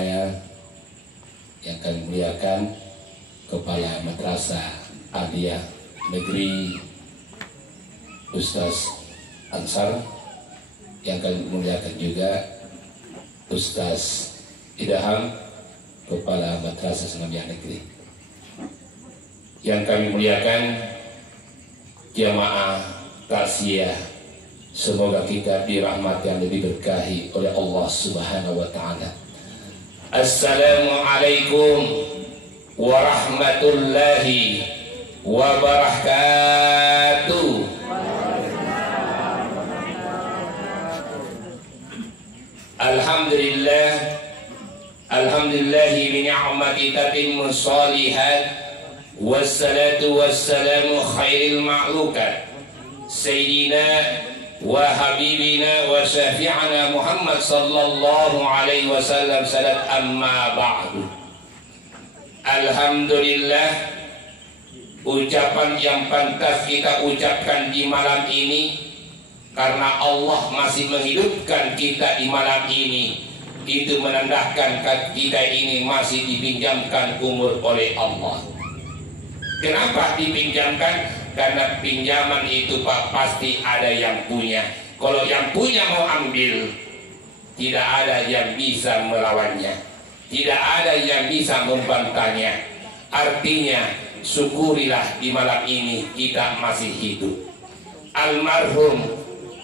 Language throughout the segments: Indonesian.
saya yang kami muliakan, Kepala Madrasah Aliyah Negeri Ustaz Ansar, yang kami muliakan juga Ustaz Idaham, Kepala Madrasah Sanawiyah Negeri, yang kami muliakan jamaah takziah. Semoga kita dirahmati yang lebih berkahi oleh Allah Subhanahu wa Ta'ala. Assalamualaikum warahmatullahi wabarakatuh. Alhamdulillah, alhamdulillahi bi ni'mati tatimmu shalihat, wassalatu wassalamu khairil ma'lukat sayyidina wa habibina wa syafi'ana Muhammad sallallahu alaihi wasallam. Salat amma ba'du. Alhamdulillah, ucapan yang pantas kita ucapkan di malam ini karena Allah masih menghidupkan kita di malam ini. Itu menandakan kita ini masih dipinjamkan umur oleh Allah. Kenapa dipinjamkan? Karena pinjaman itu Pak pasti ada yang punya. Kalau yang punya mau ambil, tidak ada yang bisa melawannya, tidak ada yang bisa membantahnya. Artinya syukurilah di malam ini kita masih hidup.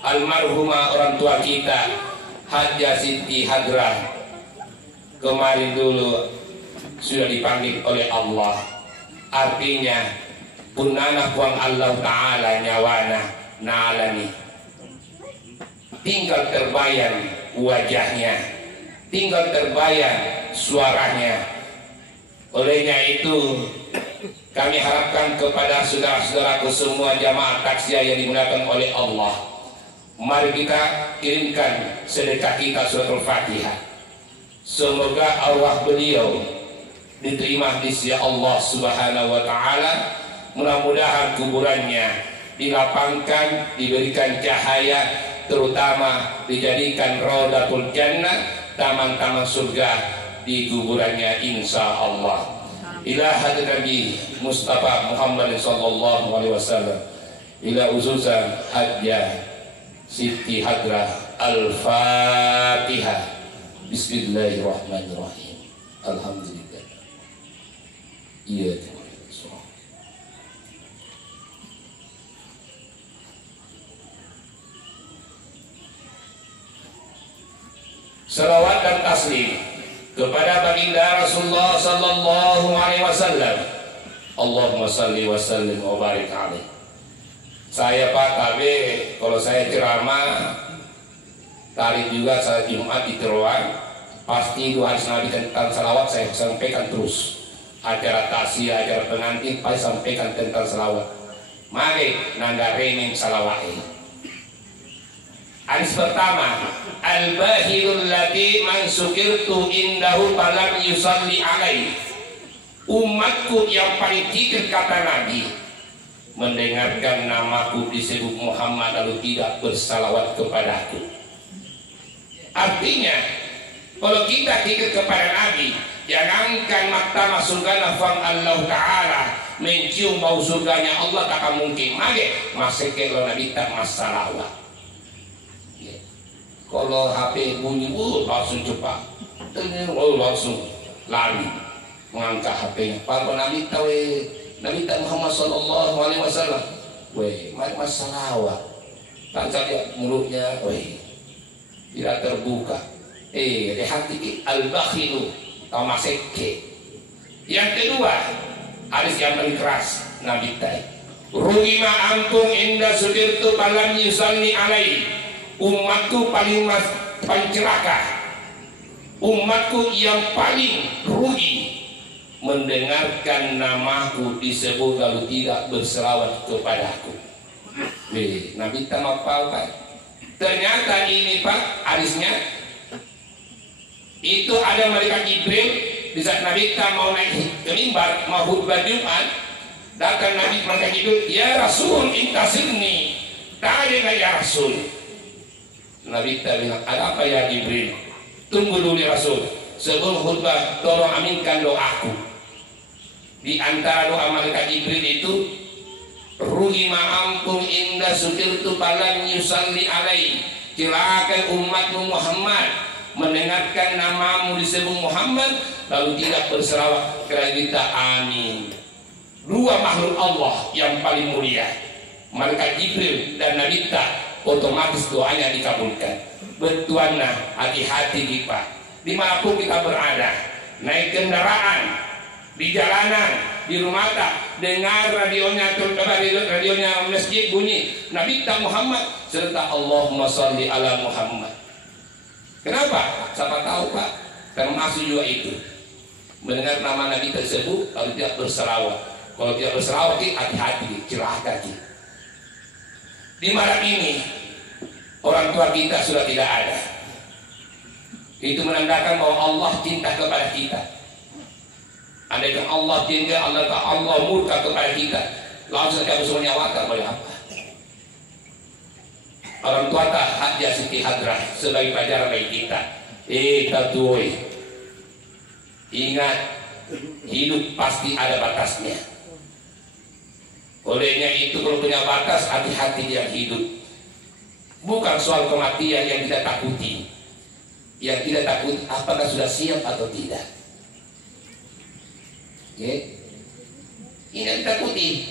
Almarhumah orang tua kita Hajjah Siti Hadrah kemarin dulu sudah dipanggil oleh Allah. Artinya punana kuang Allah Ta'ala nyawana na'alani, tinggal terbayang wajahnya, tinggal terbayang suaranya. Olehnya itu kami harapkan kepada saudara-saudaraku semua jamaah takziah yang dimuliakan oleh Allah, mari kita kirimkan sedekah kita suratul Fatihah. Semoga arwah beliau diterima di sisi Allah Subhanahu wa Ta'ala. Mudah-mudahan kuburannya dilapangkan, diberikan cahaya, terutama dijadikan Raudatul Jannah, taman-taman surga di kuburannya insya Allah. Ila hadir Nabi Mustafa Muhammad sallallahu alaihi wasallam, ila uzuza Hajjah Siti Hadrah. Al-Fatihah. Bismillahirrahmanirrahim. Alhamdulillah. Iya. Salawat dan taslim kepada baginda Rasulullah sallallahu alaihi wasallam. Allahumma salli wa sallim wa barik alaihi. Saya Pak Tabe, kalau saya ceramah tadi juga saat Jumat di Teruan, pasti itu hadis Nabi tentang salawat saya sampaikan terus. Acara takziah, acara pengantin pasti sampaikan tentang salawat. Mari nanda reming salawat ini. Hadis pertama, al-bahilul ladzi man sukirtu indahu falam yusalli alaihi. Umatku yang paling kikir, kata Nabi, mendengarkan namaku disebut Muhammad lalu tidak bersalawat kepadaku. Artinya, kalau kita kikir kepada Nabi, jangankan mata surga nafang Allah Ta'ala, mencium bau surganya Allah tak akan mungkin. Mage masih kalau Nabi tak masalawat. Kalau HP bunyi, langsung cepat, langsung lari mengangkat HP-nya. Para Nabi tahu, Nabi Muhammad sallallahu alaihi wasallam, mari masalawat. Tak lihat mulutnya, tidak terbuka. Lihat dikit, al-bakhilu tamaseke. Yang kedua, hadis yang paling keras Nabi tadi, ruhima antum inda sudirtu falam yusalli alaihi. Umatku paling celaka, umatku yang paling rugi mendengarkan namaku disebut lalu tidak berselawat kepadaku. Nabi tamak apa? Ternyata ini Pak hadisnya itu ada malaikat Jibril di saat Nabi mau naik ke mimbar mau khutbah Jumat, datang Nabi malaikat Jibril, ya Rasul intasirni, tanya ya Rasul. Nabi bilang, ada apa ya Jibril? Tunggu dulu ya Rasul. sebelum khutbah tolong aminkan doaku. Di antara doa malaikat Jibril itu, ruhima ampun inda sukirtu palam yusalli alaihi, silakan umatmu Muhammad mendengarkan namamu disebut Muhammad lalu tidak berselawat kepada kita, amin. Dua makhluk Allah yang paling mulia, malaikat Jibril dan Nabi kita, otomatis doanya dikabulkan. Betuanna hati-hati kita dimanapun kita berada, naik kendaraan, di jalanan, di rumah tak, dengar radionya masjid bunyi Nabi kita Muhammad serta Allahumma sholli ala Muhammad. Kenapa? Siapa tahu Pak, termasuk juga itu mendengar nama Nabi tersebut kalau tidak berselawat. Kalau tidak berselawat, hati-hati, celaka. Di malam ini orang tua kita sudah tidak ada. Itu menandakan bahwa Allah cinta kepada kita. Andaikan Allah cinta, Allah murka kepada kita, langsung kita bersuruh nyawa, tak boleh apa. Orang tua tak hajah Siti Hadrah sebagai pelajaran bagi kita. Tatuoi, ingat, hidup pasti ada batasnya. Olehnya itu kalau punya batas, hati-hati yang hidup. Bukan soal kematian yang kita takuti. Yang tidak takut apakah sudah siap atau tidak. Ini yang ditakuti.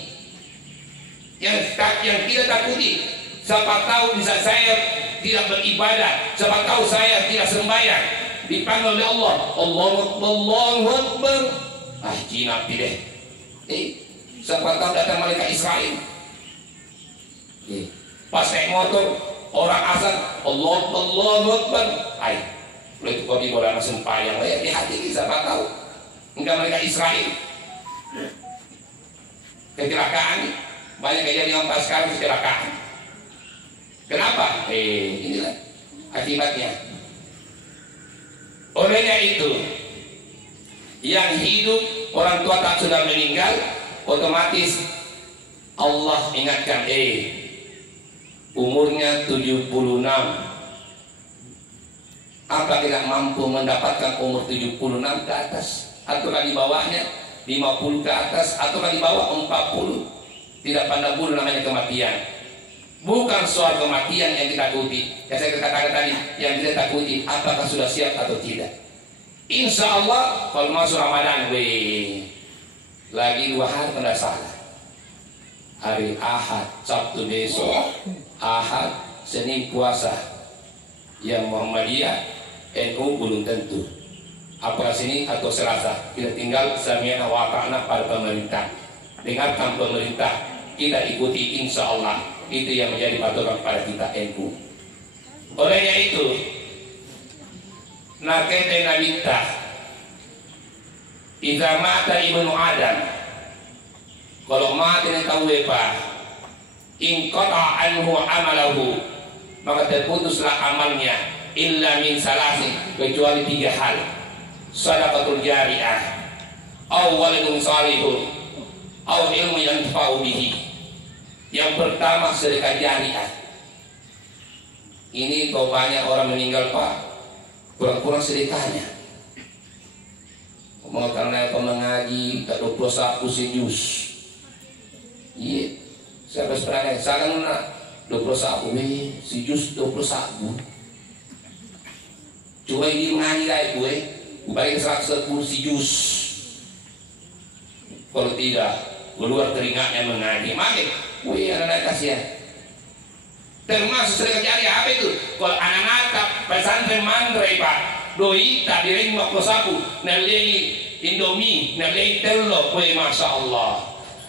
Yang tidak takuti, siapa tahu bisa saya tidak beribadah, siapa tahu saya tidak sembahyang, dipanggil oleh Allah, Allahu Akbar, jinap deh. Siapa tahu datang malaikat Israel. Pas naik motor, orang azan, Allahu Akbar. Itu kau di bola sembahyang, di hati siapa tahu. Enggak malaikat Israel. Kecelakaan, banyak kejadian pas sekarang kecelakaan. Kenapa? Inilah akibatnya. Olehnya itu, yang hidup orang tua tak sudah meninggal, otomatis Allah ingatkan, umurnya 76. Apa tidak mampu mendapatkan umur 76 ke atas? Atau di bawahnya 50 ke atas? Atau di bawah 40? Tidak pandang bulu namanya kematian. Bukan soal kematian yang kita takuti. Yang saya katakan tadi, yang kita takuti apakah sudah siap atau tidak. Insya Allah kalau masuk Ramadan, lagi 2 hari tidak salah. Hari Ahad, Sabtu besok, Ahad, Senin puasa. Yang Muhammadiyah, NU belum tentu. Apakah sini atau Selasa, kita tinggal sami'na wa ta'na pada pemerintah. Dengarkan pemerintah, kita ikuti insya Allah. Itu yang menjadi patokan pada kita NU. Olehnya itu, nakete nabita idza mata ibnu Adam, kalau mati ni tahu apa, in qata anhu amalahu, maka terputuslah amalnya, illa min salasin, kecuali 3 hal. Sadaqatul jariyah, aw waladun salihun, aw ilmu yanfa'u bihi. Yang pertama sedekah jariah. Ini kok banyak orang meninggal Pak, kurang-kurang sedekahnya. Mau karena kau mengaji tak 21 sejus. Iya, saya bersepakat. Sekarang nak 21 sejus 21. Coba ini mengaji lah gue, balik 110 sejus. Kalau tidak, keluar teringanya mengaji. Makin, anak-anak kasihan. Termasuk sedekah jariah apa itu? Kalau anak-anak pesantren mandrai Pak, doi tak diring waktu sapu, nalei Indomie, nalei telur, masya Allah,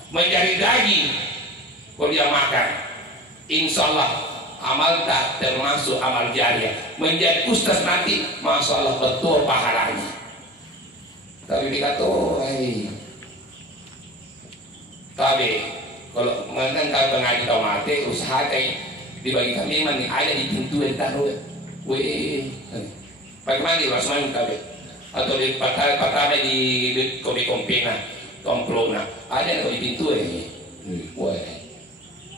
mencari daging, kalau dia makan, insya Allah amal tak termasuk amal jariah. Menjadi ustaz nanti, masya Allah betul pahalanya. Tapi dikata, tapi kalau mengatakan kalau pengaji tau mati, usaha kayak dibagi kami mana ada di pintu yang taruh, bagaimana di rasuman kabe atau di patah di kompi-kompina, komplona, ada yang di pintu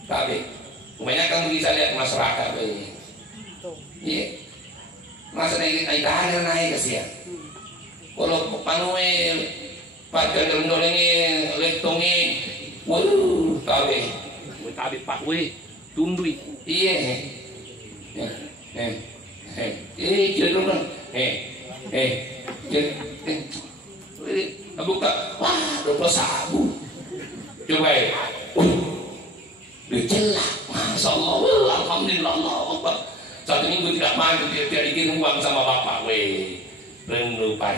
tapi kebanyakan bisa lihat masyarakat, iya, masa naik ada naik kasihan, Kalau panue pakai rendolenge lektonge, waduh tabe. Tabe pak we tundui. Iya. Kira dong. Buka. Wah, 21. Coba ya. Dicelak. Masya Allah. Alhamdulillah. Allah Akbar. Satu minggu tidak makan, tidak dikirim uang sama bapak. Weh. Lupa.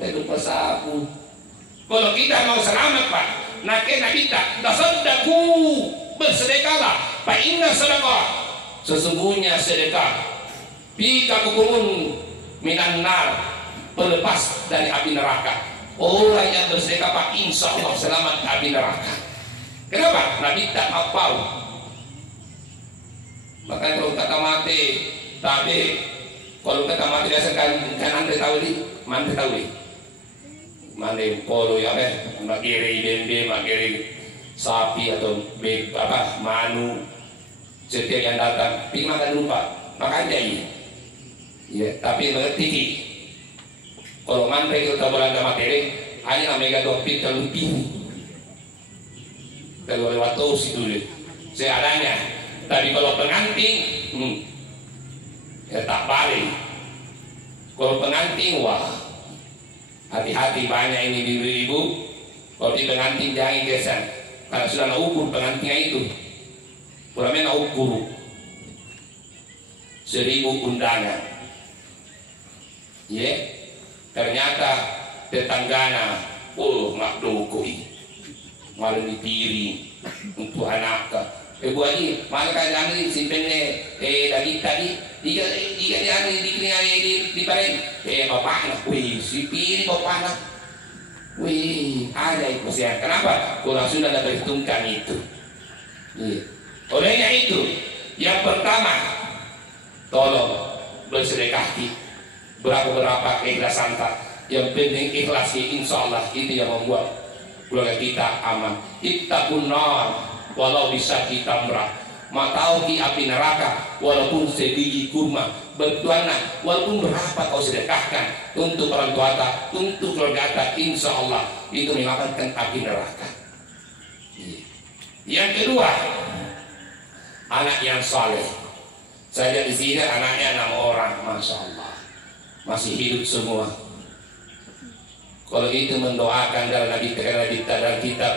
Lupa sabu. Kalau kita mau selamat Pak, nak kita tasaddaku, bersedekahlah. Fa inna sedekah, sesungguhnya sedekah bika kukumun minan nar, berlepas dari api neraka. Orang yang bersedekah Pak, insya Allah selamat dari api neraka. Kenapa? Nabi tak hafal. Makanya kalau kata mati, tapi kalau kata mati biasa kan anda tahu di mana tahu di mana polo ya nak kiri dende, nak kiri sapi atau apa manu setiap yang datang, tapi makan lupa makanya ini. Ya, tapi mengerti. Kalau mantai kita berada materi, hanya namanya topik terlebih. Kalau lewat tos itu seadanya. Tapi kalau pengantin, ya tak balik. Kalau pengantin, wah, hati-hati banyak ini ibu-ibu. Kalau di pengantin jangan geser, karena sudah nak ukur pengantinnya itu. Kurangnya nak ukur 1000 undangan. Ya, ternyata tetangganya, mak dokoi, malah dipiri untuk anak. Bu Haji, mana kan yang simpen daging tadi, dia di paren, bapak nak, wih, si piri bapak nak, wih, ada itu saya. Kenapa? Kurang sudah ada perhitungkan itu. Olehnya itu, yang pertama, tolong bersedekah berapa keikhlasan tak. Yang penting ikhlas, insya Allah itu yang membuat keluarga kita aman. Ittaqun nar walau bisa kita merah, matauhi api neraka walaupun sebiji kurma, bertuanan walaupun berapa kau sedekahkan untuk orang tua tak, untuk keluarga tak, insya Allah itu menyelamatkan api neraka. Yang kedua, anak yang saleh. Saya di sini anaknya 6 orang, masya Allah, masih hidup semua. Kalau itu mendoakan dalam kitab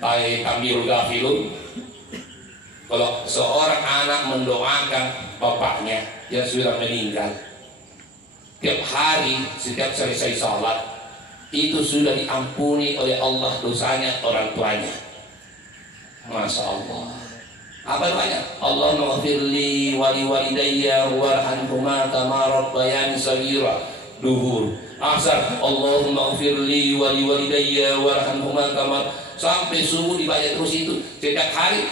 Tamyiul Ghafilun, kalau seorang anak mendoakan bapaknya yang sudah meninggal tiap hari setiap selesai salat, itu sudah diampuni oleh Allah dosanya orang tuanya. Masya Allah. Apa doanya? Allahumma ghfirli wa liwalidayya warhamhuma kama rabbayani shaghira. Duhur asar Allahumma ghfirli wa liwalidayya warhamhuma kama, sampai subuh dibaca terus itu setiap hari.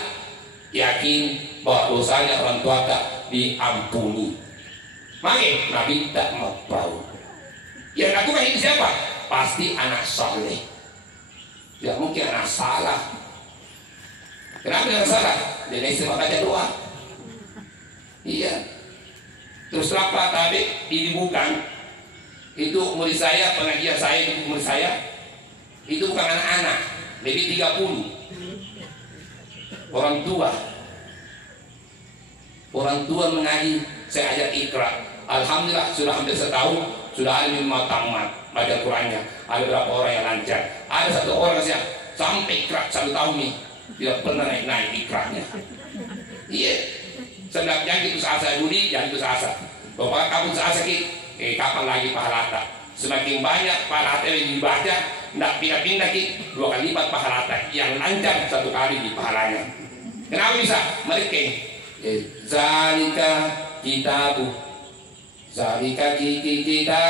Yakin bahwa dosanya orang tua tak diampuni. Makanya Nabi tak mau tahu. Yang lakukan itu siapa? Pasti anak saleh. Ya mungkin anak salah. Kenapa anak salah? Dia cuma baca doa. Iya. Terus apa tadi dibukan? Itu murid saya, pengajian saya, murid saya itu bukan anak-anak, lebih 30 orang tua mengaji. Saya ajak Iqra, alhamdulillah sudah hampir setahun, sudah ada 5 tamat baca Qurannya. Ada berapa orang yang lancar, ada 1 orang saya sampai Iqra 1 tahun nih tidak pernah naik Iqranya. Iya, sedang yang itu asa Budi, yang itu asa bapak kamu asa kapan lagi pahala tak? Semakin banyak pahala yang dibaca, tidak pindah-pindah 2 kali lipat pahala yang lancar 1 kali di pahalanya. Kenapa bisa? Mereka zalika kitabu, zalika kita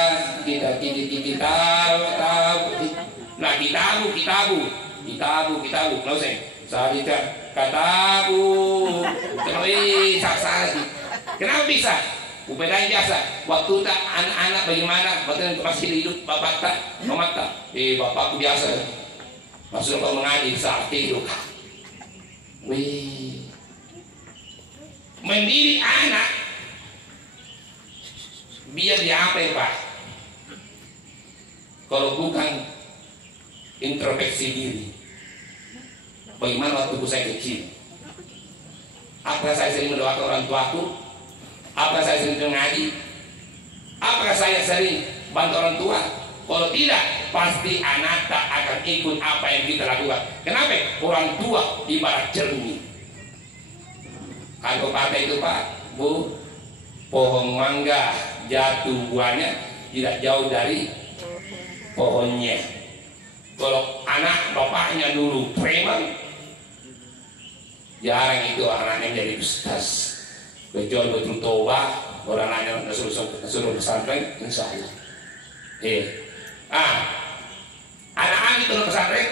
nah kitabu nggak usah zalika katabu terus saksa. Kenapa bisa? Upadan biasa. Waktu tak anak-anak bagaimana? Waktu masih hidup bapak tak, mama tak. Bapakku biasa. Masuk kau mengaji saat hidup. Wih. Mendidik anak biar dia apa ya Pak? kalau bukan introspeksi diri. Bagaimana waktu saya kecil? Apakah saya sering mendoakan orang tuaku? Apakah saya sering mengaji? Apakah saya sering bantu orang tua? Kalau tidak, pasti anak tak akan ikut apa yang kita lakukan. Kenapa? Orang tua ibarat cermin. Kalau kata itu Pak, Bu, pohon mangga jatuh buahnya tidak jauh dari pohonnya. Kalau anak bapaknya dulu preman, jarang itu anaknya menjadi ustaz. Kecuali betul toba, orang anaknya suruh pesantren, insya Allah. Anak-anak itu pesantren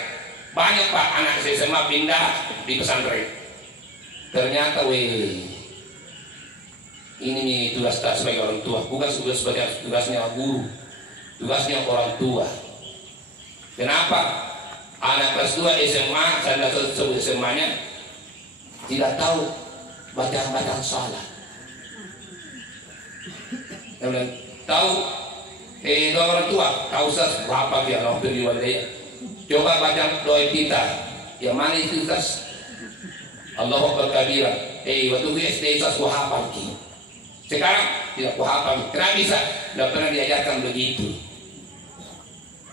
banyak Pak, anak saya semua pindah di pesantren. Ternyata ini nih tugas tak sebagai orang tua, bukan tugasnya guru, tugasnya orang tua. Kenapa? Anak kelas 2 SMA, saya sebut SMA-nya tidak tahu bacaan salah. Kemudian tahu orang tua, kau usah berapa dia waktu di wadaya. Coba baca doa kita, yang mana itu Ustaz? Allahu Akbar kabira. Waktu gue SD Ustaz gua hafal ki. Sekarang tidak gua hafal. Kenapa bisa? Tidak pernah diajarkan begitu.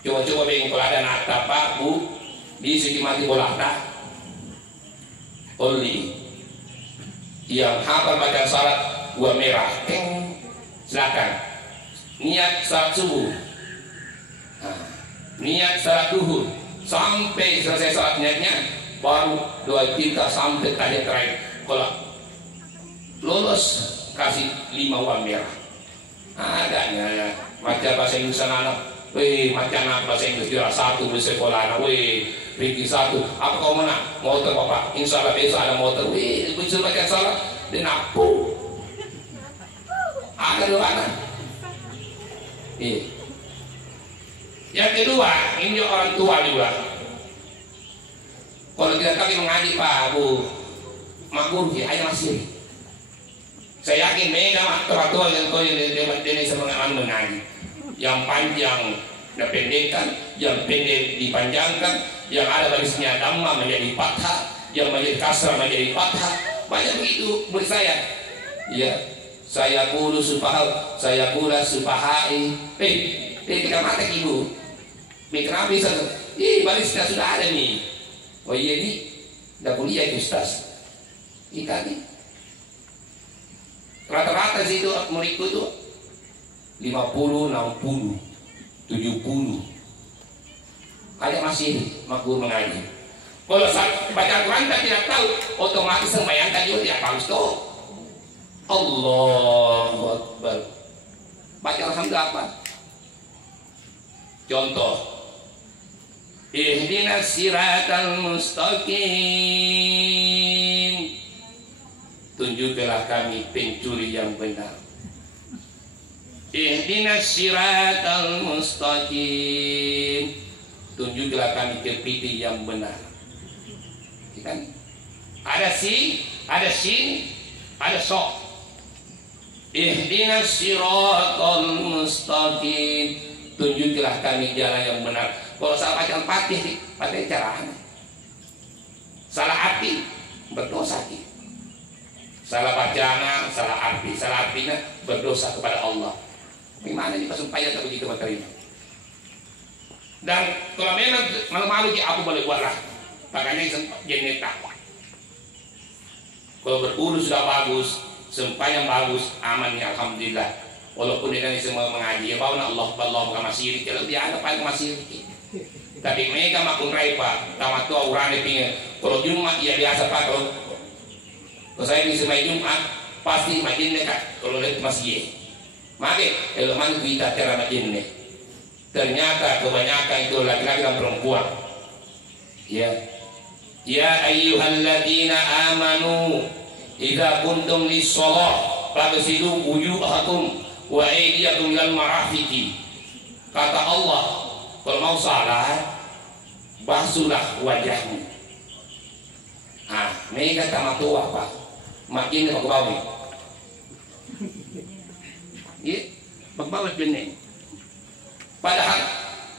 Coba-coba kalau ada anak Pak Bu di sini mati bola tak. Oli yang hafal bacaan salat gua merah. Silakan. Niat salat subuh. Niat salat duhur sampai selesai salat niatnya, baru doa kita sampai tadi terakhir. Kalau lulus kasih 5 uang merah. Adanya baca bahasa Inggris anak. Macam apa bahasa Inggris juara 1 di sekolah. Riki 1. Apa kau menang? Motor Bapak. Insya Allah besok ada motor. Bisa baca salat dan aku. Ada doa anak. Yang kedua, ini orang tua juga. Kalau tidak kami mengaji Pak Bu, makmur ayah masih. Saya yakin mereka tua yang kau yang semangat mengaji. Yang panjang dipendekkan, yang pendek dipanjangkan, yang ada barisnya dhamma menjadi fathah, yang menjadi kasrah menjadi fathah. Banyak begitu menurut saya. Ya, saya kulu supahau, saya kula supahai. Tidak mata ibu. Kenapa bisa? Barisnya sudah ada nih. Oh iya nih, udah kuliah itu Ustaz. Ikan nih. Rata-rata sih itu muridku tuh 50, 60, 70. Ada masih makmur mengaji. Kalau baca Quran tidak tahu, otomatis sembahyang tadi tidak bagus tuh. Allahu Akbar. Baca alhamdulillah apa? Contoh, ihdinas siratal mustaqim. Tunjukkanlah kami pencuri yang benar. Ihdinas siratal mustaqim. Tunjukkanlah kami kepiting yang benar. Kan? Ada sin, ada sok. Ihdinas siratal mustaqim. Tunjukkanlah kami jalan yang benar. Kalau salah bacaan Fatih caranya. Salah arti berdosa kita. Salah bacaan, salah arti, salah artinya berdosa kepada Allah. Bagaimana ini supaya tak begitu materinya? Dan kalau memang malu-malu aku boleh buatlah. Makanya jenis takwa. Kalau berburu sudah bagus, sembahyang bagus, aman ya alhamdulillah. Walaupun dia semua mengaji, ya bahwa Allah bukan masih kalau dia ada paling masih. Tapi mereka makun rai Pak, tamat tua urane pingin. Kalau Jumat ya biasa Pak, kalau saya bisa main Jumat pasti majin dekat. Kalau lihat masjid, maka kalau mana kita cara majin nih. Ternyata kebanyakan itu laki-laki dan perempuan. Ya ayyuhalladzina amanu idza kuntum lis-shalah faghsilu wujuhakum wa aydiyakum ilal marafiqi. Kata Allah, kalau mau salat basuhlah wajahmu. Mereka tamat tua Pak, makin ke bawah. Iya, ke bawah bening. Padahal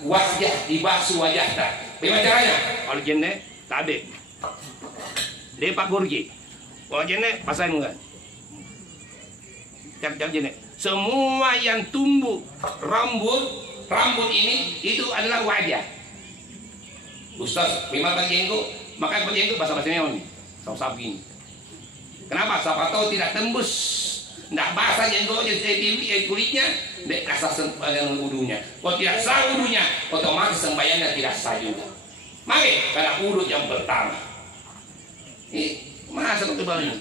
wajah dibasuh wajah tak. Bagaimana caranya? Kalau jenek tabe. Lepak burji. Kalau jenek pasal enggak. Cap-cap jenek. Semua yang tumbuh rambut ini itu adalah wajah. Ustaz, memang jenggot, Maka jenggot bahasa neon. Sap-sap gini. Kenapa? Siapa tahu tidak tembus. Tidak basah jenggotnya, kulitnya, tidak kasar sembahyang wudunya. Kalau tidak sah wudunya, otomatis sembahyangnya tidak sah juga. Mari pada wudhu yang pertama. Ini masa ketebalnya.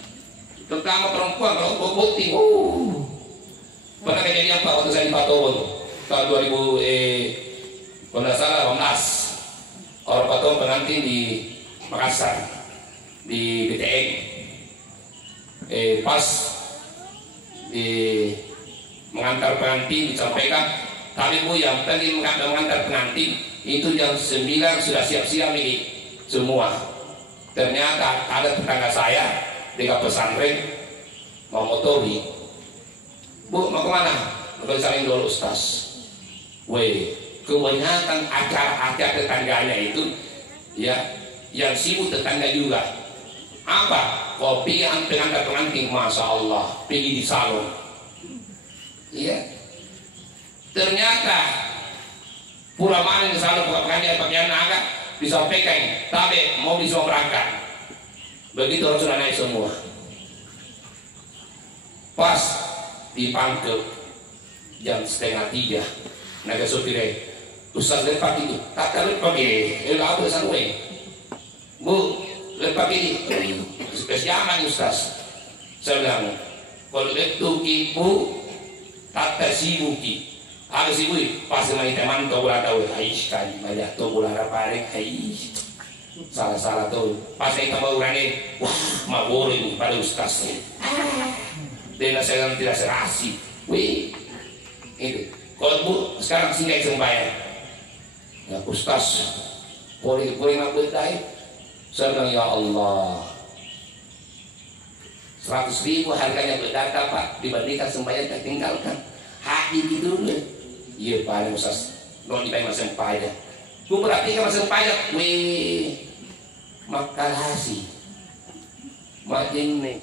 Terutama perempuan kalau bukti. Pernah kejadian Pak waktu saya di Patowon tahun 2000 kalau tidak salah 18. Orang Patowon pengantin di Makassar di BTN. Pas di mengantar pengantin disampaikan tapi Bu yang tadi mengantar pengantin itu jam 9 sudah siap-siap ini semua. Ternyata ada tetangga saya dekat pesantren mau motori. Bu mau kemana? Mau saling dulu Ustaz. Weh, kebanyakan acara-acara tetangganya itu ya yang sibuk tetangga juga. Apa? Kopi yang pengantar pengantin, masya Allah, pergi di salon. Iya. Ternyata pura mana di salon pakaian agak disampaikan, tapi mau disuruh berangkat. Begitu orang sudah naik semua. Pas dipangkep jam 2:30, naga sopirnya, Ustaz lepak itu, tak lepak ini, apa sanwe? Bu, lepak ini, spesialan Ustaz. Saya bilang, kalau itu ibu tata sibuki, ada sibuk pas main teman tu bola tahu, aish kan, banyak tu bola rapare, aish, salah tu. Pas saya tambah urane, wah, mabur ini pada Ustaz. Dia saya tidak serasi, wih, itu. Kalau Bu sekarang sini sembahyang, ya Ustaz, boleh nak berdai? Saya bilang ya Allah. 100.000 harganya berdata Pak dibandingkan sembahyang tak tinggalkan hati gitu dulu. Iya Pak Ustaz, lo dibayar masam payah. Gue berarti kan masam payah, weh makalasi, makin nih.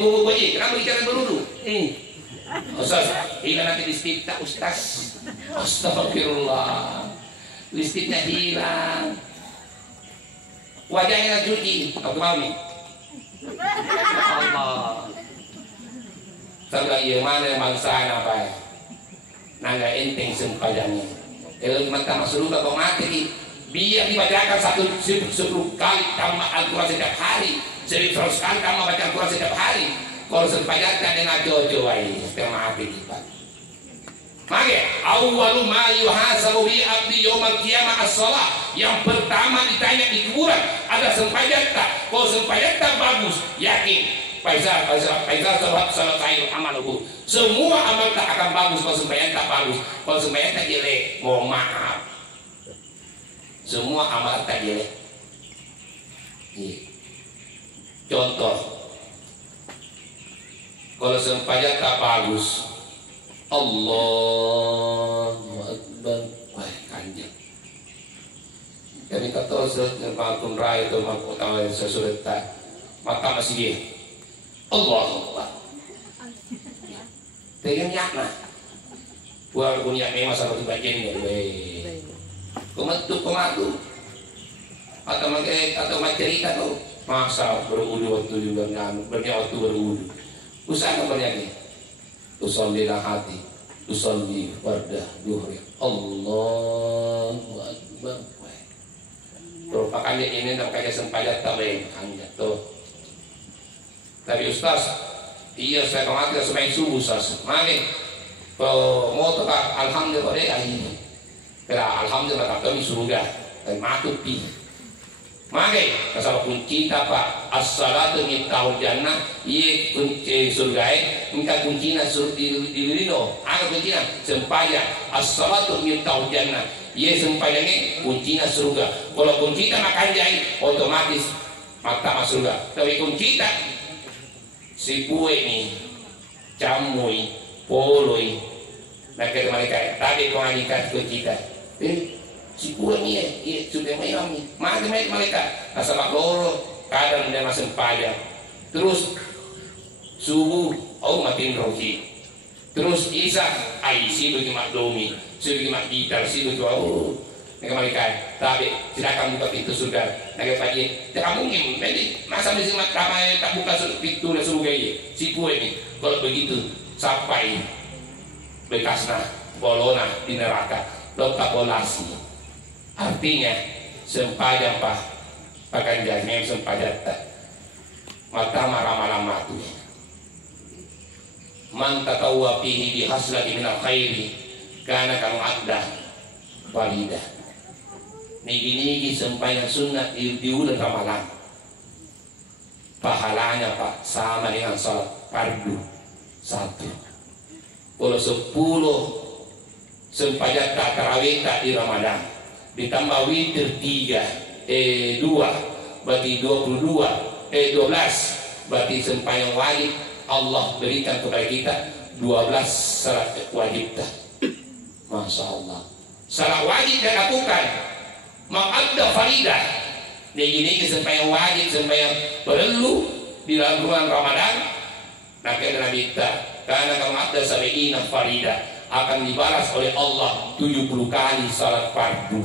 Bu, kenapa bicara dulu? Ustaz, hilang nanti listrik tak Ustaz. Astagfirullah, listriknya hilang. Wajahnya cuci, aku mau nih. Allah. Saya bilang, iya mana bangsa apa ya? Nangga enteng sempajangnya. Kalau mata masuk luka kau mati, biar dibacakan 10 kali tamat Al-Quran setiap hari, 100 kali tamat baca Al-Quran setiap hari. Kalau sempajangkan dengan jojo setiap mati kita. Maka awwalu ma yuhasabu bi abdi yaumil qiyamah as-shalah. Yang pertama ditanya di kuburan ada sembahyang tak? Kalau sembahyang tak bagus, yakin Faizal selesai amaluhu. Semua amal tak akan bagus kalau sembahyang tak bagus. Kalau sembahyang tak jelek, mohon maaf. Semua amal tak jelek. Contoh, kalau sembahyang tak bagus, Allahu Akbar, wah kanjeng. Jadi kata semakin raya itu makin utama sesuatu tak, maka masih dia. Allahu Akbar. Dengan yakna, buang punya memang salah satu bagian ni. Kematu, atau cerita tu, masa berudu waktu juga ngan, waktu berudu. Usaha berani. Usollilah hati, usolli fardah duhri. Allahu Akbar. Merupakan ini namanya sempajat tawe hanya tuh. Tapi Ustaz, iya saya khawatir sampai subuh Ustaz. Mari kalau mau tukar alhamdulillah ini. Kira alhamdulillah kami surga dan matuti. Mari kasih kunci apa? As-salatu miftahul jannah. Iya kunci surga. Minta kuncinya di lino. Ada kuncinya sembahyang. As-salatu miftahul jannah. Iya sembahyangnya kuncinya surga. Kalau kuncinya makan jahit, otomatis mata masuk surga. Tapi kuncinya si kue ini, camui, poloi, Nah kata mereka, tadi kau angkat ke kita. Si kuat ni sudah memang ni. Maka mereka asal loro kadang dia masuk pajak. Terus subuh, matiin rohi. Terus Isa, si bagi makdomi, si bagi mak gitar, si bagi mereka tapi silakan buka pintu surga. Naga pagi, tak mungkin. Jadi masa mesti ramai tak buka pintu dan surga ini. Si kue ini, kalau begitu sampai bekasna, bolona di neraka, lompat bolasi. Artinya sempadan pakai jasmem sempadan tak mata marah-marah matu. Man tatawwa fihi bi haslati min al-khairi kana kamu adda walidah. Nigi-nigi sembahyang sunat di bulan Ramadan. Pahalanya Pak sama dengan salat fardu 1. Kalau 10 sembahyang tarawih di Ramadan ditambah witir 2 berarti 12 berarti sembahyang wajib Allah berikan kepada kita 12 salat wajib. Masya Allah, salat wajib dan lakukan ma'adda faridah. Ini sembahyang wajib, sembahyang perlu di dalam bulan Ramadan. Nah kata Nabi karena kamu ada sabiina faridah akan dibalas oleh Allah 70 kali salat fardu.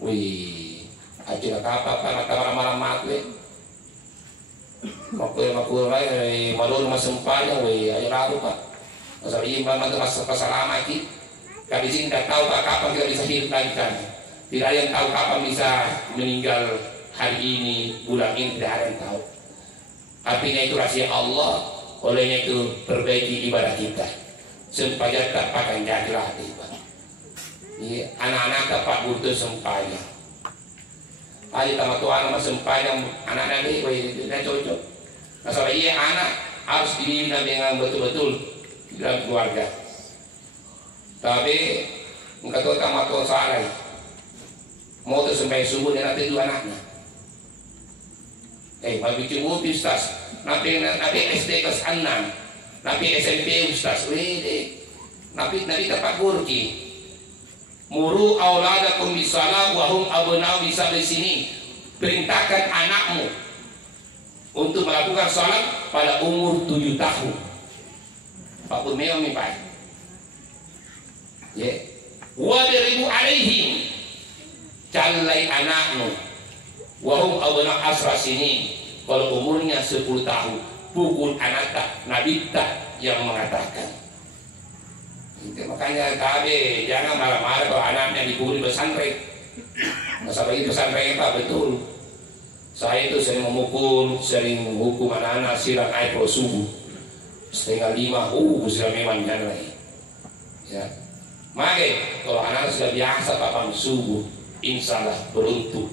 Wih, aja apa malam mati. Makul lagi, malu rumah sempanya, wih, ayo lalu Pak. Masalah iman masa lama ini. Kami sini tidak tahu Pak kapan kita bisa hidup lagi kan. Tidak ada yang tahu kapan bisa meninggal hari ini, bulan ini, tidak ada yang tahu. Artinya itu rahasia Allah, olehnya itu perbaiki ibadah kita. Supaya tak pakai jadi lagi Pak. Anak-anak dapat butuh sempanya. Ayo sama tuan sama sempanya anak-anak ini tidak cocok. Masalah anak harus dibina dengan betul-betul dalam keluarga. Tapi enggak tahu sama tuan salah. Mau tuh sampai subuh dan nanti 2 anaknya. Mau bikin mobil Ustaz. Nanti SD kelas 6. Nanti SMP Ustaz. Nanti dapat burki. Muru auladakum bisalah wa hum abna'u bisa di sini. Perintahkan anakmu untuk melakukan salat pada umur 7 tahun. Pak pun memang mimpi. Wa diribu alaihim. Calai anakmu. Wa hum abna'u asra sini. Kalau umurnya 10 tahun, pukul anak Nabi yang mengatakan. Makanya KB jangan marah-marah kalau anaknya dipukul di pesantren. Masalah itu pesantren Pak betul. Saya itu sering memukul, sering menghukum anak-anak siram air kalau subuh 4:30, siram memang lagi. Ya, maka kalau anak sudah biasa papan subuh, insya Allah beruntung.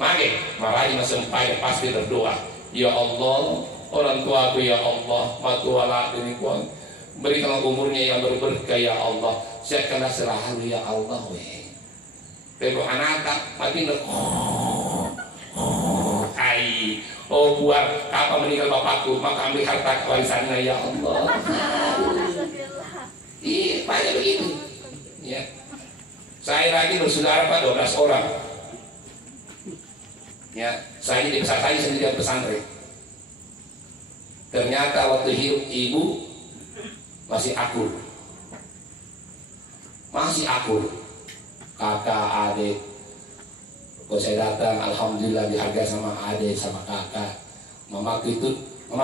Maka marahi sempai pasti berdoa. Ya Allah, orang tuaku ya Allah, matuala diriku. Berikanlah umurnya yang berberkah ya Allah. Sehatkanlah selalu ya Allah. Pero anak makin buat kapan meninggal bapakku maka ambil harta warisannya ya Allah. Iya banyak begitu. Ya. Saya lagi bersaudara Pak 12 orang. Ya, saya di besar saya sendiri pesantren. Ternyata waktu hidup ibu masih akur, kakak adik. Kalau saya datang, alhamdulillah dihargai sama adik sama kakak. Mama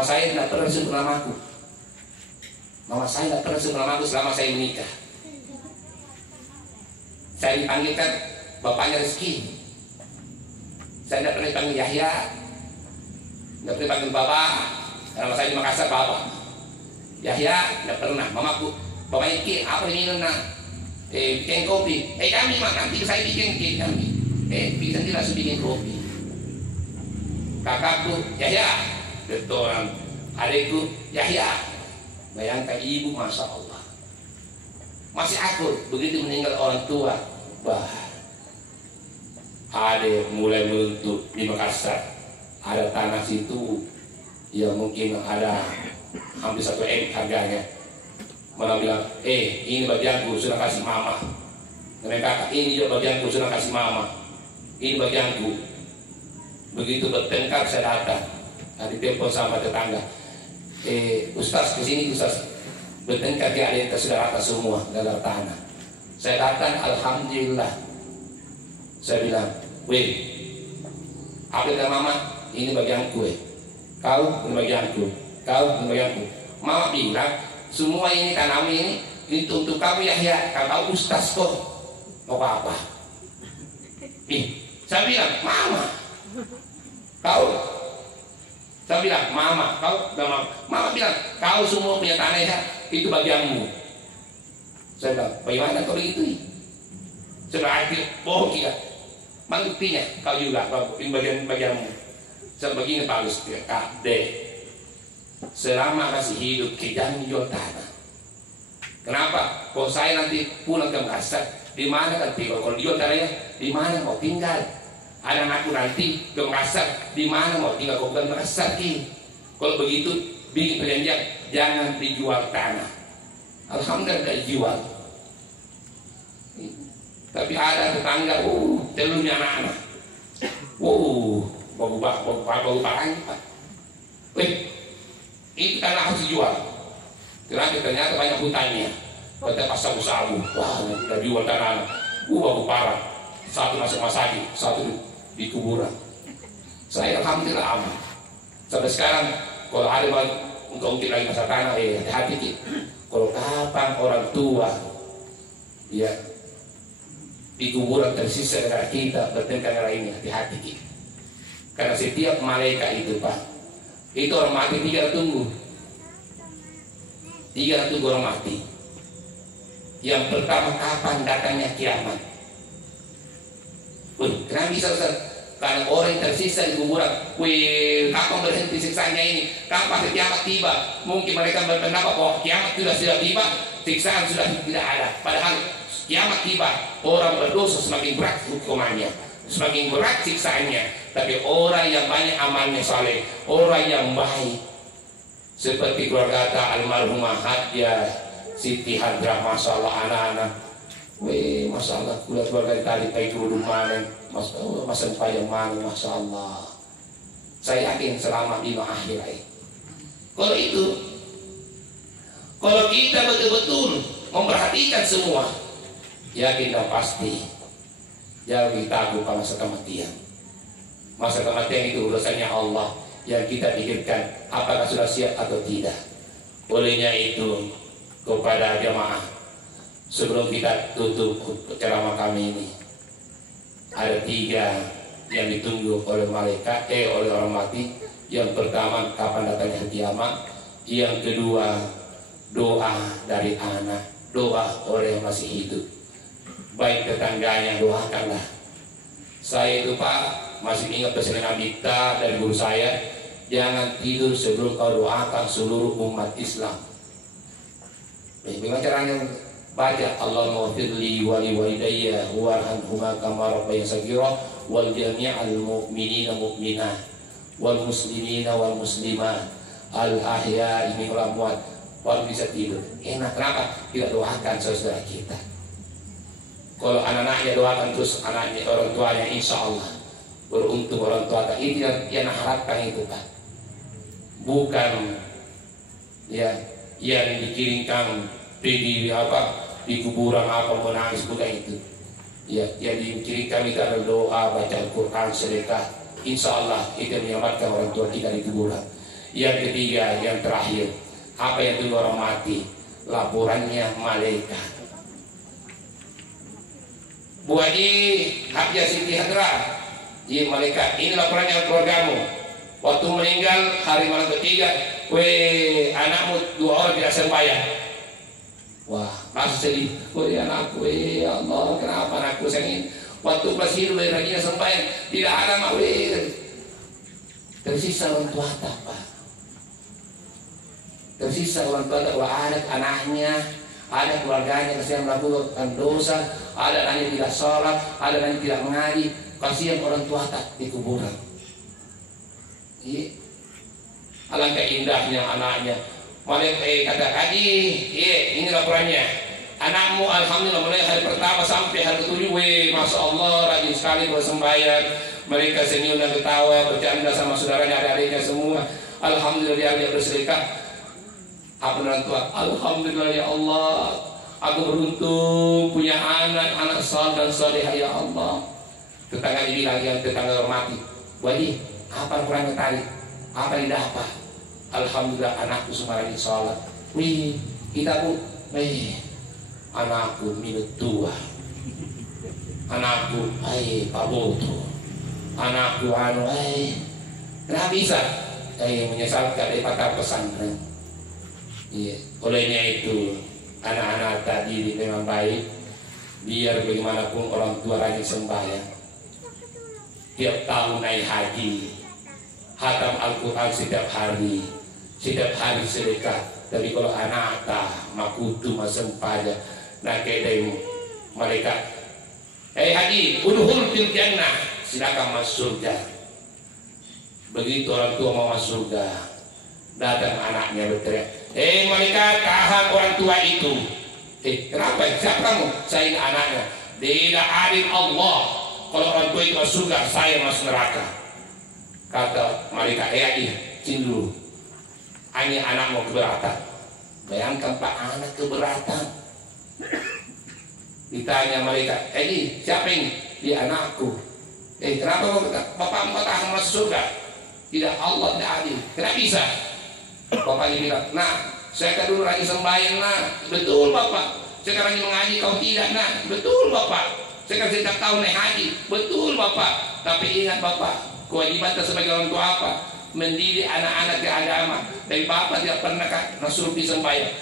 saya tidak pernah sebut namaku. Mama saya tidak pernah sebut namaku selama saya menikah. Saya dipanggilkan bapaknya Rezeki. Saya tidak pernah dipanggil Yahya, tidak pernah dipanggil Bapak. Karena saya di Makassar Bapak. Yahya tidak pernah. Mamaku, bapaknya Ki, apa ini nak? Bikin kopi. Kami mak nanti saya bikin Ki kami. Bisa langsung bikin kopi. Kakakku Yahya, betul. Adikku Yahya. Bayangkan ibu, masya Allah, masih akur. Begitu meninggal orang tua, adik mulai menuntut di Makassar. Ada tanah situ yang mungkin ada hampir 1 M harganya. Malah bilang, ini bagianku sudah kasih mama. Mereka ini juga bagianku sudah kasih mama. Ini bagianku. Begitu bertengkar saya datang. Tadi telepon sama tetangga. Ustaz kesini Ustaz. Bertengkar dia ada sudah rata semua dalam tanah. Saya datang, alhamdulillah. Saya bilang, weh, apa kata mama? Ini bagianku, kau ini bagianku, kau ini bagianku. Mama bilang, semua ini tanam ini untuk kamu ya. Kau ustaz kok, mau apa? Saya bilang, mama, kau. Saya bilang, mama, kau, mama bilang, kau semua punya tanah ya, itu bagianmu. Saya bilang, bagaimana kau begitu? Saya bilang, bohong kita. Buktinya, kau juga, ini bagianmu. Saya begini Pak Gus, Kak D. Selama masih hidup, kita menjual tanah. Kenapa? Kalau saya nanti pulang ke Makassar, di mana kan tinggal? Kalau dijual tanahnya, di mana mau tinggal? Anak-anakku nanti ke Makassar, di mana mau tinggal? Kau bukan Makassar ki. Kalau begitu, bikin perjanjian, jangan dijual tanah. Alhamdulillah tidak dijual. Tapi ada tetangga, telurnya anak-anak. Baru parang. Itu tanah harus dijual. Ternyata banyak hutannya. Kita pas sabu-sabu. Wah, kita jual tanah. Baru parang. Satu masuk masjid, satu di kuburan. Saya alhamdulillah aman. Sampai sekarang, kalau ada ungkit lagi masa tanah, hati-hati. Kalau kapan orang tua, ya, di kuburan tersisa negara kita bertengkar lainnya, hati-hati. Karena setiap malaikat itu Pak, itu orang mati 3 tunggu orang mati. Yang pertama, kapan datangnya kiamat? Kenapa bisa Ustaz? Karena orang yang tersisa di kuburan, kapan berhenti siksanya ini? Kapan kiamat tiba? Mungkin mereka berpendapat bahwa kiamat sudah tiba, siksaan sudah tidak ada. Padahal kiamat tiba, orang berdosa semakin berat hukumannya, semakin berat siksaannya. Tapi orang yang banyak amalnya saleh, orang yang baik, seperti keluarga almarhumah Hadia Siti Hadrah, masalah anak-anak, masalah keluarga tadi kayak kerudung mana, masa payung mana, masya Allah. Saya yakin selamat di akhirat. Kalau kita betul-betul memperhatikan semua, yakin dan pasti jauh takut pada masa kematian. Masa kematian itu urusannya Allah, yang kita pikirkan apakah sudah siap atau tidak. Olehnya itu, kepada jamaah, sebelum kita tutup ceramah kami ini, ada 3 yang ditunggu oleh malaikat, oleh orang mati. Yang pertama, kapan datangnya kiamat. Yang kedua, doa dari anak, doa orang yang masih hidup. Baik tetangganya, doakanlah. Saya itu Pak, masih ingat pesan Nabi kita dari guru saya, jangan tidur sebelum kau doakan seluruh umat Islam. Bagaimana caranya? Baca Allahumma firli wa li walidayya warhamhuma kama rabbayani shaghira wal jami'al mu'minina mu'minat wal muslimina wal muslimat al ahya'i minhum wal amwat. Baru bisa tidur. Enak. Kenapa? Kita doakan saudara kita. Kalau anak-anaknya doakan terus anaknya, orang tuanya, insya Allah beruntung orang tua. Ini yang harapkan itu Pak. Bukan ya yang dikirimkan di kuburan menangis, bukan itu. Ya, yang dikirimkan itu adalah doa, baca Al-Quran, sedekah. Insya Allah itu menyelamatkan orang tua kita di kuburan. Yang ketiga, yang terakhir, apa yang tunggu orang mati? Laporannya malaikat. Bu Haji Hadia Siti Hadrah, malaikat, ini laporannya keluargamu. Waktu meninggal hari malam ketiga, anakmu 2 orang tidak sembahyang. Wah, langsung sedih. Anakku, ya Allah, kenapa anakku sayang? Waktu masih hidup dari rajinya sembahyang, tidak ada mak. Tersisa orang tua Pak. Tersisa orang tua, kalau ada anaknya, ada keluarganya yang melakukan dosa, ada anaknya tidak sholat, ada anaknya tidak mengaji. Kasihan orang tua tak di kuburan. Alangkah indahnya anaknya Kata Haji, ini laporannya. Anakmu alhamdulillah mulai hari pertama sampai hari ke-7, masya Allah rajin sekali bersembahyang. Mereka senyum dan ketawa, bercanda sama saudaranya, adik-adiknya semua. Alhamdulillah dia bersedekah. Apa orang tua? Alhamdulillah ya Allah, aku beruntung punya anak saleh dan salehah ya Allah. Tetangga dibilang, yang tetangga hormati, Wadi, apa kurangnya tadi? Apa yang dapat? Alhamdulillah anakku semua rajin sholat. Wih, kita pun, anakku minut tua, anakku, Pak Boto, anakku kenapa bisa? Menyesal dari patah pesantren. Iya, olehnya itu anak-anak tadi memang baik. Biar bagaimanapun orang tua rajin sembahyang. Tiap tahun naik haji, hatam Al-Quran setiap hari sedekah. Tapi kalau anak makutu masem pada nak kedai mereka, haji, udhul fil jannah, silakan masuk surga. Begitu orang tua mau masuk surga, datang anaknya berteriak, mereka tahan orang tua itu. Kenapa? Siapa kamu? Saya ini anaknya. Tidak adil Allah. Kalau orang tua itu masuk surga, saya masuk neraka. Kata mereka, sini dulu. Ini anak mau keberatan. Bayangkan Pak, anak keberatan. Ditanya mereka, siapa ini? Dia anakku. Kenapa Bapak mau tahan masuk surga? Tidak, Allah tidak adil. Kenapa bisa? Bapaknya bilang, saya kan dulu lagi sembahyang, betul Bapak. Sekarang mengaji, kau tidak, betul Bapak. Saya kan setiap tahun naik haji, betul Bapak. Tapi ingat Bapak, kewajiban kita sebagai orang tua apa? Mendidik anak-anak ke agama. Dari Bapak tidak pernah nasuruh pergi sembahyang.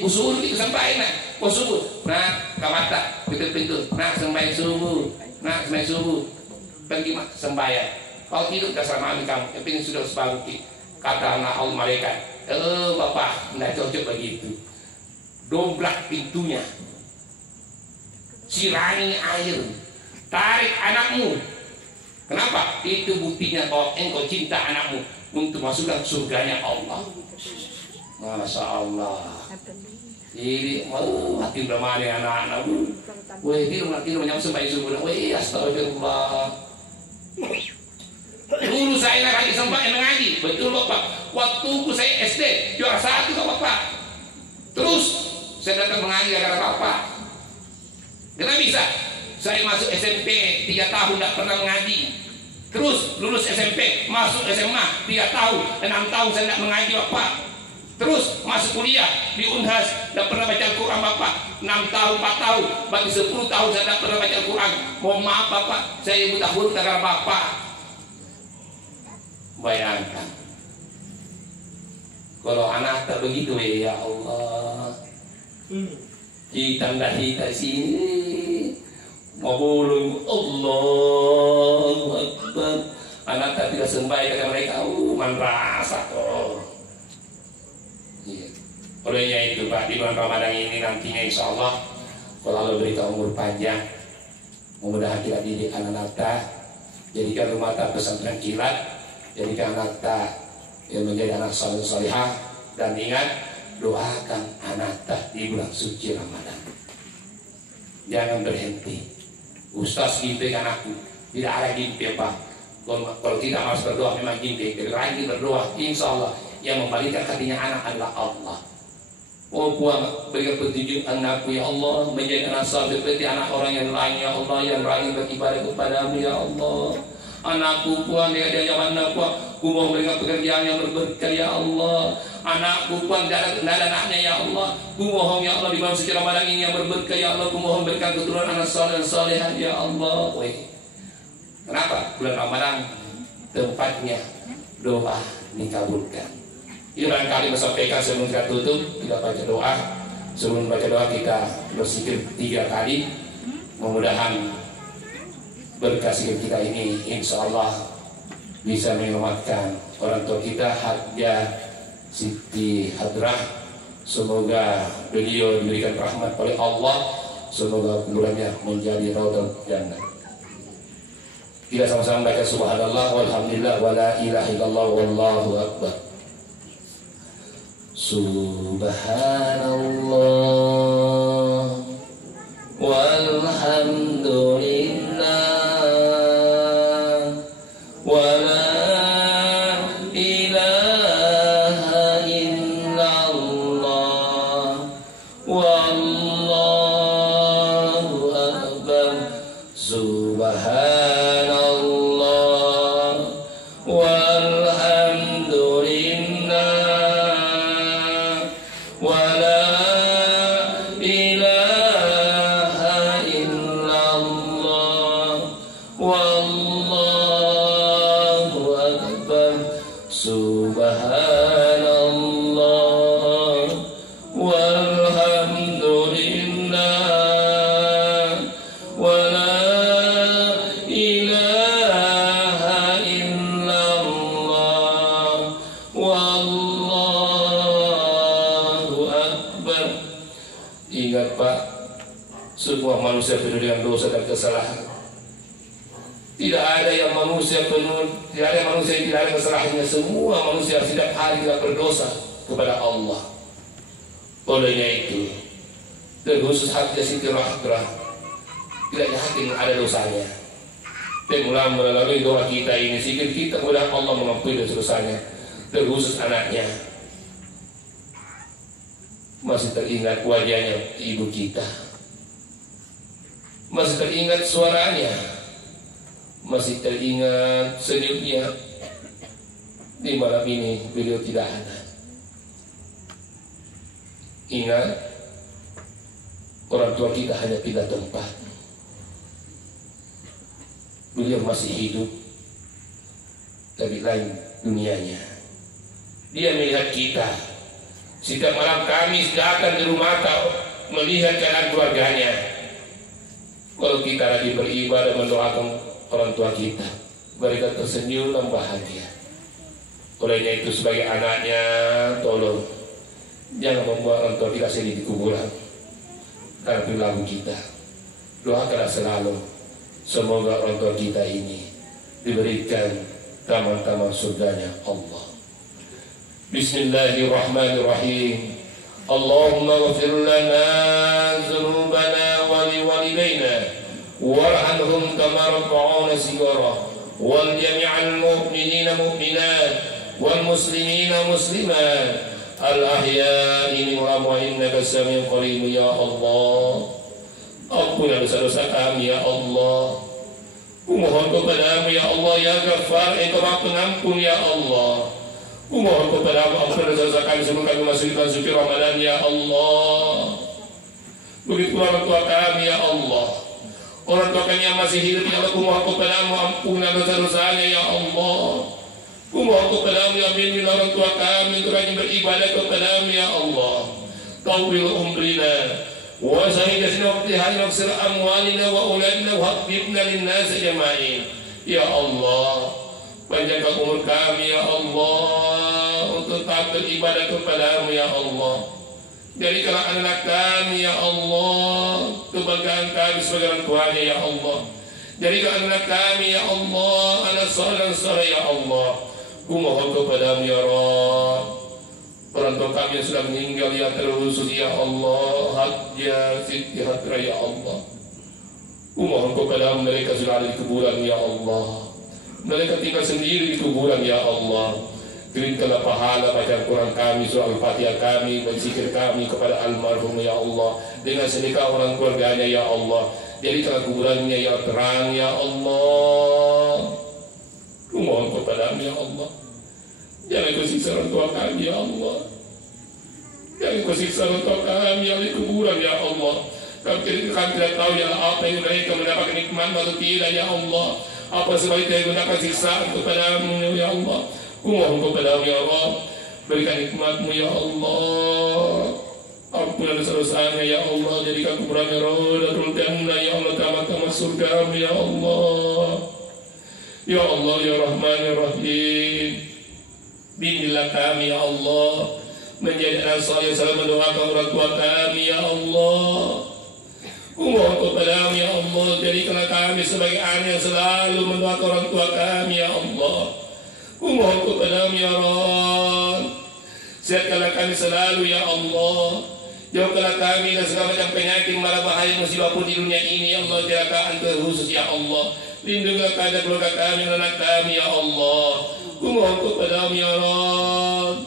Usul itu sembahyang, subuh. Kamata, pintu-pintu. Sembahyang subuh. Sembahyang subuh. Pergi sembahyang. Kau tidur ke asrama kamu, tapi ini sudah sebangkit. Kata anak Allah mereka, Bapak, tidak cocok begitu. Dobrak pintunya, sirangi air, tarik anakmu. Kenapa? Itu buktinya bahwa engkau cinta anakmu untuk masukkan surganya Allah. Masya Allah. Jadi mati udah mana anak-anak. Tidur menyambut sampai subuh. Astagfirullah. Dulu saya lagi sempat mengaji, betul Bapak. Waktuku saya SD juara 1 ke Bapak. Terus saya datang mengaji gara-gara Bapak. Kenapa bisa? Saya masuk SMP 3 tahun tidak pernah mengaji. Terus lulus SMP, masuk SMA 3 tahun, 6 tahun saya tidak mengaji Bapak. Terus masuk kuliah di Unhas, tidak pernah baca Al-Quran Bapak. 6 tahun, 4 tahun, bagi 10 tahun saya tidak pernah baca Al-Quran. Mohon maaf Bapak, saya buta huruf gara-gara Bapak. Bayangkan kalau anak tak begitu, ya Allah, kita sini mau bolong, Allahu Akbar. Anak tak tidak sembahyang kata mereka, man rasa olehnya itu Pak, di bulan Ramadan ini nantinya insya Allah kalau Allah berikan umur panjang, mudah-mudahan kita didik anak-anak jadikan rumah pesantren kilat, jadikan anak yang menjadi anak saleh-salehah. Dan ingat, doakan anak di bulan suci Ramadan. Jangan berhenti. Ustaz gimpi anakku, tidak ada gimpi Pak. Kalau kita harus berdoa memang gimpi, rajin berdoa, insya Allah yang membalikkan hatinya anak adalah Allah. Oh Tuhan, berikan petunjuk anakku ya Allah, menjadi anak saleh seperti anak orang yang lain ya Allah, yang rajin beribadah kepadamu ya Allah. Anakku Tuhan, dia nyaman anakku, ku mau berikan pekerjaan yang berberkah ya Allah. Anakku Tuhan, tidak ada anaknya ya Allah. Ku mohon ya Allah di bulan suci Ramadan ini yang berberkah ya Allah. Ku mohon berikan keturunan anak saleh dan salehah ya Allah. Kenapa? Bulan Ramadan tempatnya doa dikabulkan. Ini barangkali sampaikan sebelum kita tutup, kita baca doa. Sebelum baca doa kita bersikir 3 kali. Mudah-mudahan berkah sikir kita ini insya Allah bisa menyelamatkan orang tua kita, Hajjah Siti Hadrah. Semoga beliau diberikan rahmat oleh Allah, semoga kuburannya menjadi raudhah jannah. Kita sama-sama baca subhanallah walhamdulillah wala ilaha illallah wallahu akbar. Subhanallah walhamdulillah wa la ilaha illallah wallahu akbar. Subhanallah walhamdulillah wa la ilaha illallah wallahu akbar. Subhanallah walhamdulillah wa la ilaha illallah wallahu akbar. Ingat Pak, semua manusia penuh dengan dosa dan kesalahan. Tidak ada yang manusia penuh, tidak ada manusia yang tidak ada kesalahannya. Semua manusia setiap hari tidak berdosa kepada Allah. Olehnya itu, terkhusus hati Siti Rahdrah tidak yakin ada dosanya. Dan mulai melalui doa kita ini, sikir kita kepada Allah mengampuni dosanya. Terkhusus anaknya, masih teringat wajahnya ibu kita, masih teringat suaranya, masih teringat senyumnya. Di malam ini beliau tidak ada. Ingat, orang tua kita hanya pindah tempat. Beliau masih hidup, tapi lain dunianya. Dia melihat kita. Setiap malam kami datang di rumah melihat keadaan keluarganya. Kalau kita lagi beribadah mendoakan orang tua kita, mereka tersenyum dan bahagia. Olehnya itu sebagai anaknya, tolong jangan membuat orang tua kita sedih di kuburan. Karena perilaku kita, doakanlah selalu semoga orang tua kita ini diberikan taman-taman surganya Allah. Bismillahirrahmanirrahim. Allahumma ghafir lana dzunubana wa liwalidayna warhamhum kama rabba'una shighara wal jami'al mu'minina mu'minat wal muslimina muslimat al ahya'i minhum wa innaka sami'un qarib. Ya Allah, ampunilah dosa-dosa kami ya Allah. Kumohon kepadamu ya Allah ya Ghaffar, Engkau Maha Pengampun ya Allah. Kumohon kepadamu ampun dosa-dosa kami sebelum kami masuk bulan suci Ramadan ya Allah. Begitu orang tua kami ya Allah, orang tua kami yang masih hidup ya Allah, kumohon kepadamu ampunilah dosa-dosanya ya Allah. Kumohon kepadamu ya bimbing orang tua kami untuk rajin beribadah kepadamu ya Allah. Tawil umrina wa sahidasina wa qtihani wa ksir amwalina wa uladina wa habibna linnasi jama'in. Ya Allah, panjangkan umur kami ya Allah untuk taat beribadah kepadamu ya Allah. Jadikanlah anak kami ya Allah kebanggaan kami sebagai orang tuanya ya Allah. Jadikan anak kami ya Allah anak soleh ya Allah. Kumohon kepadamu ya Rabb, orang tua kami yang sudah meninggal yang terkhusus ya Allah, Hajjah Siti Hadra ya Allah. Kumohon kepadamu mereka sudah ada di kuburan ya Allah. Mereka tinggal sendiri di kuburan ya Allah. Kirimkanlah pahala bacaan Quran kami, surah Al-Fatihah kami, berzikir kami kepada almarhum ya Allah, dengan sedekah orang keluarganya ya Allah. Jadikanlah kuburannya yang terang ya Allah. Kumohon kepadamu ya Allah, jangan kau siksa orang tua kami ya Allah. Jangan kau siksa orang tua kami yang di kuburan ya Allah. Kami tidak tahu ya apa yang mereka mendapatkan nikmat atau tidak ya Allah. Apa sebaliknya yang mendapat siksaan kepadamu ya Allah. Kumohon kepadamu ya Allah, berikan nikmatmu ya Allah. Ampunilah dosa-dosanya ya Allah. Jadikan kuburannya Raudatul Jannah ya Allah, tamat-tamat surgamu ya Allah. Ya Allah ya Rahman ya Rahim, bimbinglah kami ya Allah menjadi anak saleh selalu mendoakan orang tua kami ya Allah. Kumohon kepadamu ya Allah, jadikanlah kami sebagai anak yang selalu mendoakan orang tua kami ya Allah. Kumohon kepadamu ya Rabb, Sehatkanlah kami selalu ya Allah. Jauhkanlah kami dari segala macam penyakit, mara bahaya, musibah pun di dunia ini ya Allah. Jagakan terkhusus ya Allah. Lindungilah keadaan keluarga kami, anak kami ya Allah. Kumohon kepadamu ya Rabb,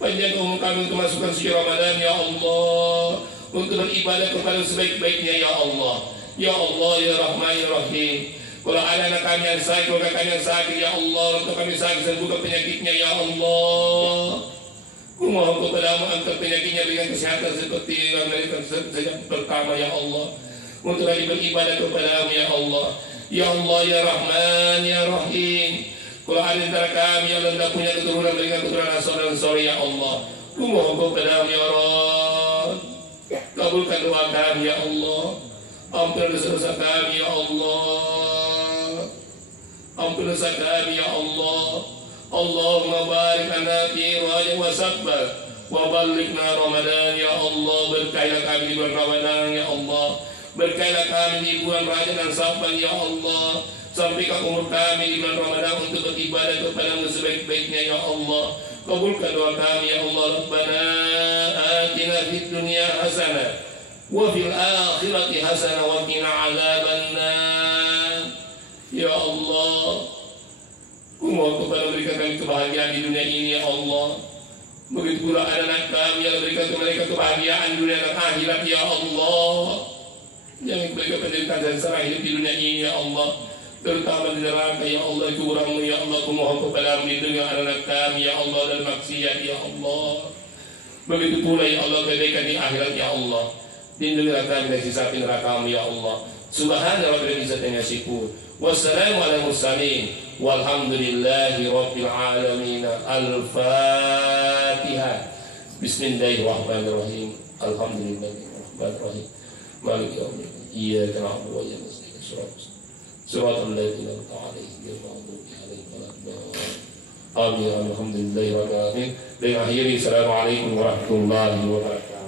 panjang umur kami untuk masukkan suci Ramadan ya Allah, untuk beribadah kepada sebaik-baiknya ya Allah. Ya Allah ya Rahman ya Rahim. Kalau ada anak kami yang sakit, keluarga kami yang sakit ya Allah, untuk kami sakit sembuhkan penyakitnya ya Allah. Kumohon kepadamu angkat penyakitnya dengan kesehatan seperti yang sejak pertama ya Allah, untuk lagi beribadah kepadamu ya Allah. Ya Allah ya Rahman ya Rahim. Kalau ada antara kami yang tidak punya keturunan, berikan keturunan saudara-saudara ya Allah. Kumohon kepadamu ya Rabb, kabulkan doa kami ya Allah. Ampun dosa-dosa kami ya Allah. Ampun dosa kami ya Allah. Allahumma barik lana fi Rajab wa Sabar wa ballighna Ramadan ya Allah. Berkailah kami di bulan Ramadan ya Allah. Berkailah kami di bulan Rajab dan Sabar ya Allah. Sampaikan umur kami di bulan Ramadan untuk beribadah kepadamu sebaik-baiknya ya Allah. Kabulkan doa kami ya Allah. Rabbana atina fid dunya hasanah wa fil akhirati hasanah wa qina adzabannar. Ya Allah, kumohon kepada berikan kami kebahagiaan di dunia ini ya Allah. Begitu pula anak kami yang berikan mereka kebahagiaan dunia dan akhirat ya Allah. Jangan berikan penderitaan dan sengsara hidup di dunia ini ya Allah, terutama di neraka ya Allah. Kurangmu ya Allah, kumohon kepada melindungi anak kami ya Allah dan maksiat ya Allah. Begitu pula ya Allah kebaikan di akhirat ya Allah. Lindungilah kami dari siksa neraka-Mu ya Allah. Subhana rabbil izzati amma yasifun. Wassalamu ala mursalin. Walhamdulillahi rabbil alamin. Al-Fatihah. Bismillahirrahmanirrahim. Alhamdulillahi rabbil alamin. Maliki yaumiddin. Iyyaka na'budu wa iyyaka nasta'in. صراط الذين أنعمت عليهم غير المغضوب عليهم ولا الضالين. آمين. الحمد لله رب العالمين. Dengan akhiri, assalamualaikum warahmatullahi wabarakatuh.